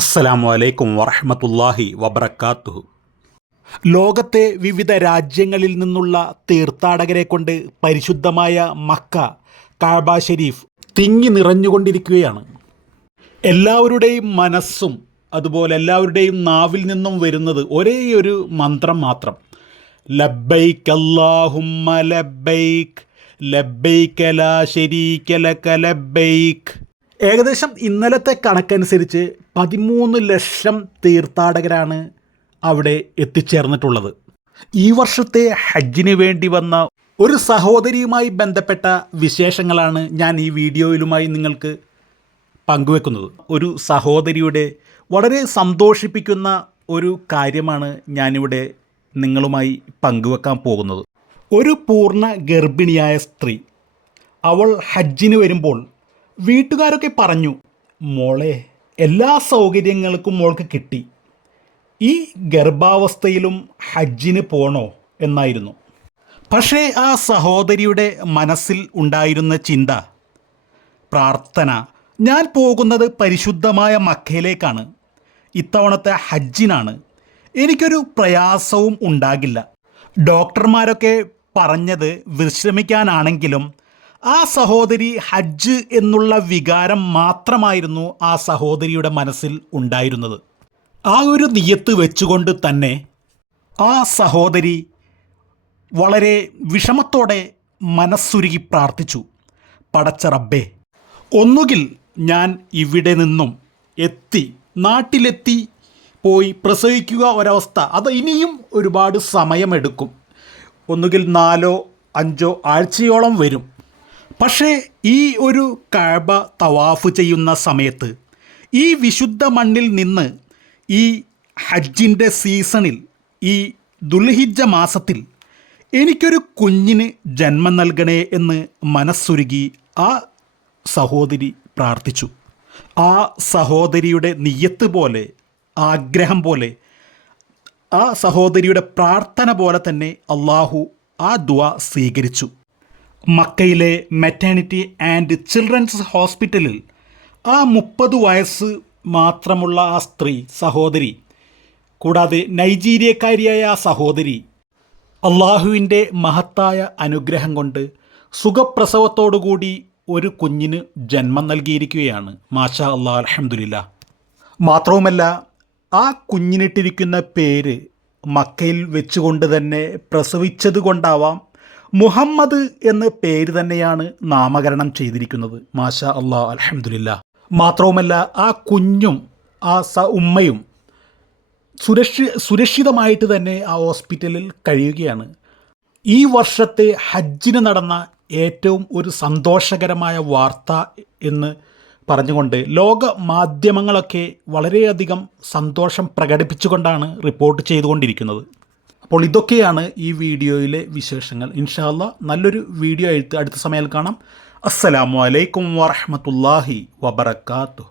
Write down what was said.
അസ്സലാമു അലൈക്കും വറഹമത്തല്ലാഹി വബർക്കാത്തുഹു ലോകത്തെ വിവിധ രാജ്യങ്ങളിൽ നിന്നുള്ള തീർത്ഥാടകരെ കൊണ്ട് പരിശുദ്ധമായ മക്ക കാബ ഷെരീഫ് തിങ്ങി നിറഞ്ഞുകൊണ്ടിരിക്കുകയാണ്. എല്ലാവരുടെയും മനസ്സും അതുപോലെ എല്ലാവരുടെയും നാവിൽ നിന്നും വരുന്നത് ഒരേ ഒരു മന്ത്രം മാത്രം. ലബൈക്ക് അല്ലാഹുമ്മ ലബൈക്ക് ലബൈക്ക് ലാ ലക ലബൈക്ക് ഏകദേശം ഇന്നലത്തെ കണക്കനുസരിച്ച് പതിമൂന്ന് ലക്ഷം തീർത്ഥാടകരാണ് അവിടെ എത്തിച്ചേർന്നിട്ടുള്ളത്. ഈ വർഷത്തെ ഹജ്ജിന് വേണ്ടി വന്ന ഒരു സഹോദരിയുമായി ബന്ധപ്പെട്ട വിശേഷങ്ങളാണ് ഞാൻ ഈ വീഡിയോയിലുമായി നിങ്ങൾക്ക് പങ്കുവെക്കുന്നത്. ഒരു സഹോദരിയുടെ വളരെ സന്തോഷിപ്പിക്കുന്ന ഒരു കാര്യമാണ് ഞാനിവിടെ നിങ്ങളുമായി പങ്കുവെക്കാൻ പോകുന്നത്. ഒരു പൂർണ ഗർഭിണിയായ സ്ത്രീ അവൾ ഹജ്ജിന് വരുമ്പോൾ വീട്ടുകാരൊക്കെ പറഞ്ഞു മോളെ എല്ലാ സൗകര്യങ്ങൾക്കും മോൾക്ക് കിട്ടി. ഈ ഗർഭാവസ്ഥയിലും ഹജ്ജിന് പോണോ എന്നായിരുന്നു. പക്ഷേ ആ സഹോദരിയുടെ മനസ്സിൽ ഉണ്ടായിരുന്ന ചിന്ത പ്രാർത്ഥന ഞാൻ പോകുന്നത് പരിശുദ്ധമായ മക്കയിലേക്കാണ്. ഇത്തവണത്തെ ഹജ്ജിനാണ്. എനിക്കൊരു പ്രയാസവും ഉണ്ടാകില്ല. ഡോക്ടർമാരൊക്കെ പറഞ്ഞത് വിശ്രമിക്കാനാണെങ്കിലും ആ സഹോദരി ഹജ്ജ് എന്നുള്ള വികാരം മാത്രമായിരുന്നു ആ സഹോദരിയുടെ മനസ്സിൽ ഉണ്ടായിരുന്നത്. ആ ഒരു നിയത്ത് വെച്ചുകൊണ്ട് തന്നെ ആ സഹോദരി വളരെ വിഷമത്തോടെ മനസ്സുരുകി പ്രാർത്ഥിച്ചു പടച്ച റബ്ബേ ഒന്നുകിൽ ഞാൻ ഇവിടെ നിന്നും എത്തി നാട്ടിലെത്തി പോയി പ്രസവിക്കുക ഒരവസ്ഥ അത് ഇനിയും ഒരുപാട് സമയമെടുക്കും. ഒന്നുകിൽ നാലോ അഞ്ചോ ആഴ്ചയോളം വരും. പക്ഷേ ഈ ഒരു കഴബ തവാഫ് ചെയ്യുന്ന സമയത്ത് ഈ വിശുദ്ധ മണ്ണിൽ നിന്ന് ഈ ഹജ്ജിന്റെ സീസണിൽ ഈ ദുൽഹിജ മാസത്തിൽ എനിക്കൊരു കുഞ്ഞിന് ജന്മം നൽകണേ എന്ന് മനസ്സുരുകി ആ സഹോദരി പ്രാർത്ഥിച്ചു. ആ സഹോദരിയുടെ നിയ്യത്ത് പോലെ ആഗ്രഹം പോലെ ആ സഹോദരിയുടെ പ്രാർത്ഥന പോലെ തന്നെ അള്ളാഹു ആ ദുവ സ്വീകരിച്ചു. മക്കയിലെ മെറ്റേണിറ്റി ആൻഡ് ചിൽഡ്രൻസ് ഹോസ്പിറ്റലിൽ ആ മുപ്പത് വയസ്സ് മാത്രമുള്ള ആ സ്ത്രീ സഹോദരി കൂടാതെ നൈജീരിയക്കാരിയായ ആ സഹോദരി അള്ളാഹുവിന്റെ മഹത്തായ അനുഗ്രഹം കൊണ്ട് സുഖപ്രസവത്തോടുകൂടി ഒരു കുഞ്ഞിന് ജന്മം നൽകിയിരിക്കുകയാണ്. മാഷാ അള്ളാഹ് അലഹമുല്ല മാത്രവുമല്ല ആ കുഞ്ഞിനിട്ടിരിക്കുന്ന പേര് മക്കയിൽ വെച്ചുകൊണ്ട് തന്നെ പ്രസവിച്ചത് കൊണ്ടാവാം മുഹമ്മദ് എന്ന പേര് തന്നെയാണ് നാമകരണം ചെയ്തിരിക്കുന്നത്. മാഷ അള്ളാ അലഹമുല്ല മാത്രവുമല്ല ആ കുഞ്ഞും ആ സ ഉമ്മയും സുരക്ഷി സുരക്ഷിതമായിട്ട് തന്നെ ആ ഹോസ്പിറ്റലിൽ കഴിയുകയാണ്. ഈ വർഷത്തെ ഹജ്ജിന് നടന്ന ഏറ്റവും ഒരു സന്തോഷകരമായ വാർത്ത എന്ന് പറഞ്ഞുകൊണ്ട് ലോക മാധ്യമങ്ങളൊക്കെ വളരെയധികം സന്തോഷം പ്രകടിപ്പിച്ചുകൊണ്ടാണ് റിപ്പോർട്ട് ചെയ്തുകൊണ്ടിരിക്കുന്നത്. അപ്പോൾ ഇതൊക്കെയാണ് ഈ വീഡിയോയിലെ വിശേഷങ്ങൾ. ഇൻഷാല്ല നല്ലൊരു വീഡിയോ ആയിട്ട് അടുത്ത സമയത്ത് കാണാം. അസ്സലാമു അലൈക്കും വറഹമത്തല്ലാഹി വബർക്കാത്തു